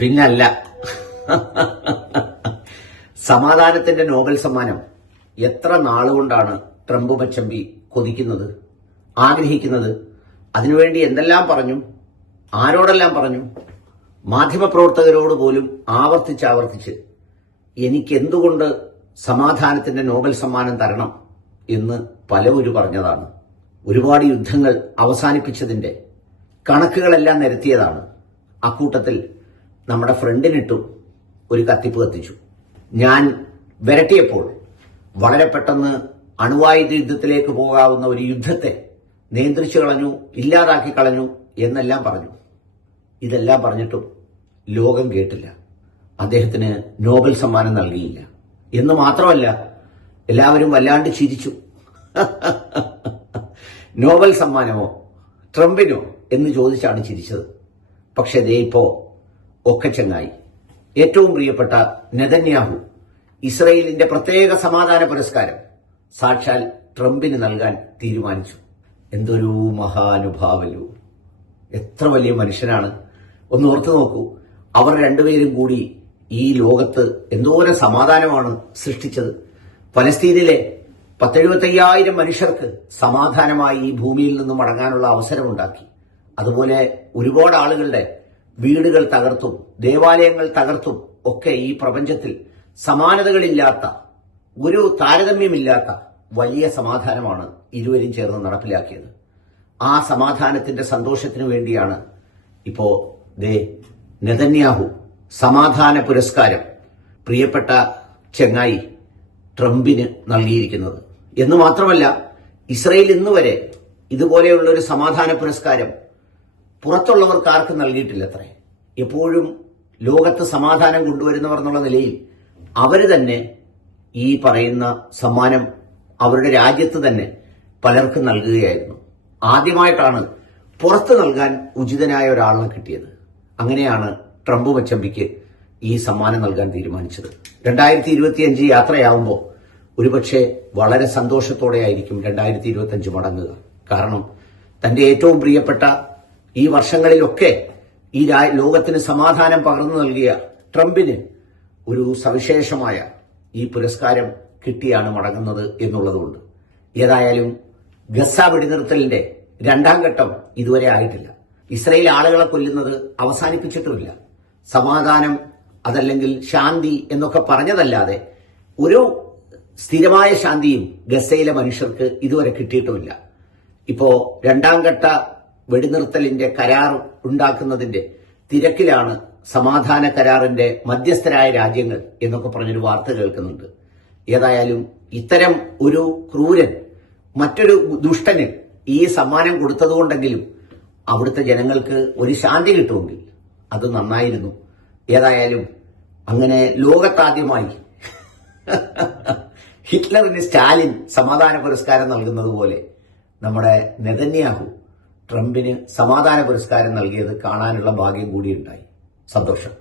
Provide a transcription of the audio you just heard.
പിന്നല്ല. സമാധാനത്തിന്റെ നോബൽ സമ്മാനം എത്ര നാളുകൊണ്ടാണ് ട്രംപ് മച്ചമ്പി കൊതിക്കുന്നത്, ആഗ്രഹിക്കുന്നത്? അതിനുവേണ്ടി എന്തെല്ലാം പറഞ്ഞു, ആരോടെല്ലാം പറഞ്ഞു? മാധ്യമപ്രവർത്തകരോട് പോലും ആവർത്തിച്ച് എനിക്കെന്തുകൊണ്ട് സമാധാനത്തിന്റെ നോബൽ സമ്മാനം തരണം എന്ന് പലവരും പറഞ്ഞതാണ്. ഒരുപാട് യുദ്ധങ്ങൾ അവസാനിപ്പിച്ചതിന്റെ കണക്കുകളെല്ലാം നിരത്തിയതാണ്. അക്കൂട്ടത്തിൽ നമ്മുടെ ഫ്രണ്ടിനിട്ടും ഒരു കത്തിപ്പ് കത്തിച്ചു. ഞാൻ വിരട്ടിയപ്പോൾ വളരെ പെട്ടെന്ന് അണുവായുധ യുദ്ധത്തിലേക്ക് പോകാവുന്ന ഒരു യുദ്ധത്തെ നിയന്ത്രിച്ചു കളഞ്ഞു, ഇല്ലാതാക്കി കളഞ്ഞു എന്നെല്ലാം പറഞ്ഞു. ഇതെല്ലാം പറഞ്ഞിട്ടും ലോകം കേട്ടില്ല. അദ്ദേഹത്തിന് നോബൽ സമ്മാനം നൽകിയില്ല എന്ന് മാത്രമല്ല, എല്ലാവരും വല്ലാണ്ട് ചിരിച്ചു. നോബൽ സമ്മാനമോ ട്രംപിനോ എന്ന് ചോദിച്ചാണ് ചിരിച്ചത്. പക്ഷെ ദേ ഇപ്പോ ഒക്കെ ചങ്ങായി, ഏറ്റവും പ്രിയപ്പെട്ട നെതന്യാഹു ഇസ്രയേലിന്റെ പ്രത്യേക സമാധാന പുരസ്കാരം സാക്ഷാൽ ട്രംപിന് നൽകാൻ തീരുമാനിച്ചു. എന്തൊരു മഹാനുഭാവലു, എത്ര വലിയ മനുഷ്യനാണ്! ഒന്ന് ഓർത്തു നോക്കൂ, അവർ രണ്ടുപേരും കൂടി ഈ ലോകത്ത് എന്തോരം സമാധാനമാണ് സൃഷ്ടിച്ചത്. ഫലസ്തീനിലെ 175,000 മനുഷ്യർക്ക് സമാധാനമായി ഈ ഭൂമിയിൽ നിന്നും മടങ്ങാനുള്ള അവസരമുണ്ടാക്കി. അതുപോലെ ഒരുപാട് ആളുകളുടെ വീടുകൾ തകർത്തും ദേവാലയങ്ങൾ തകർത്തും ഒക്കെ ഈ പ്രപഞ്ചത്തിൽ സമാനതകളില്ലാത്ത, ഒരു താരതമ്യമില്ലാത്ത വലിയ സമാധാനമാണ് ഇരുവരും ചേർന്ന് നടപ്പിലാക്കിയത്. ആ സമാധാനത്തിന്റെ സന്തോഷത്തിനു വേണ്ടിയാണ് ഇപ്പോ നെതന്യാഹു സമാധാന പുരസ്കാരം പ്രിയപ്പെട്ട ചെങ്ങായി ട്രംപിന് നൽകിയിരിക്കുന്നത്. എന്ന് മാത്രമല്ല, ഇസ്രയേൽ ഇന്നുവരെ ഇതുപോലെയുള്ള ഒരു സമാധാന പുരസ്കാരം പുറത്തുള്ളവർക്ക് ആർക്കും നൽകിയിട്ടില്ലത്രേ. എപ്പോഴും ലോകത്ത് സമാധാനം കൊണ്ടുവരുന്നവർ എന്നുള്ള നിലയിൽ അവര് തന്നെ ഈ പറയുന്ന സമ്മാനം അവരുടെ രാജ്യത്ത് തന്നെ പലർക്കും നൽകുകയായിരുന്നു. ആദ്യമായിട്ടാണ് പുറത്ത് നൽകാൻ ഉചിതനായ ഒരാളിനെ കിട്ടിയത്. അങ്ങനെയാണ് ട്രംപ് മച്ചമ്പിക്ക് ഈ സമ്മാനം നൽകാൻ തീരുമാനിച്ചത്. 2025 യാത്രയാവുമ്പോൾ ഒരുപക്ഷെ വളരെ സന്തോഷത്തോടെയായിരിക്കും 2025 മടങ്ങുക. കാരണം തന്റെ ഏറ്റവും പ്രിയപ്പെട്ട ഈ വർഷങ്ങളിലൊക്കെ ഈ ലോകത്തിന് സമാധാനം പകർന്നു നൽകിയ ട്രംപിന് ഒരു സവിശേഷമായ ഈ പുരസ്കാരം കിട്ടിയാണ് മടങ്ങുന്നത് എന്നുള്ളതുകൊണ്ട്. ഏതായാലും ഗസ വെടിനിർത്തലിന്റെ 2ാം ഘട്ടം ഇതുവരെ ആയിട്ടില്ല. ഇസ്രയേൽ ആളുകളെ കൊല്ലുന്നത് അവസാനിപ്പിച്ചിട്ടുമില്ല. സമാധാനം അതല്ലെങ്കിൽ ശാന്തി എന്നൊക്കെ പറഞ്ഞതല്ലാതെ ഒരു സ്ഥിരമായ ശാന്തിയും ഗസയിലെ മനുഷ്യർക്ക് ഇതുവരെ കിട്ടിയിട്ടുമില്ല. ഇപ്പോ 2ാം ഘട്ട വെടിനിർത്തലിന്റെ കരാർ ഉണ്ടാക്കുന്നതിന്റെ തിരക്കിലാണ് സമാധാന കരാറിന്റെ മധ്യസ്ഥരായ രാജ്യങ്ങൾ എന്നൊക്കെ പറഞ്ഞൊരു വാർത്ത കേൾക്കുന്നുണ്ട്. ഏതായാലും ഇത്തരം ഒരു ക്രൂരൻ മറ്റൊരു ദുഷ്ടന് ഈ സമ്മാനം കൊടുത്തതുകൊണ്ടെങ്കിലും അവിടുത്തെ ജനങ്ങൾക്ക് ഒരു ശാന്തി കിട്ടുമെങ്കിൽ അത് നന്നായിരുന്നു. ഏതായാലും അങ്ങനെ ലോകത്താദ്യമായി ഹിറ്റ്ലറിന് സ്റ്റാലിൻ സമാധാന പുരസ്കാരം നൽകുന്നത് പോലെ നമ്മുടെ നെതന്യാഹു ട്രംപിന് സമാധാന പുരസ്കാരം നൽകിയത് കാണാനുള്ള ഭാഗ്യം കൂടിയുണ്ടായി. സന്തോഷം.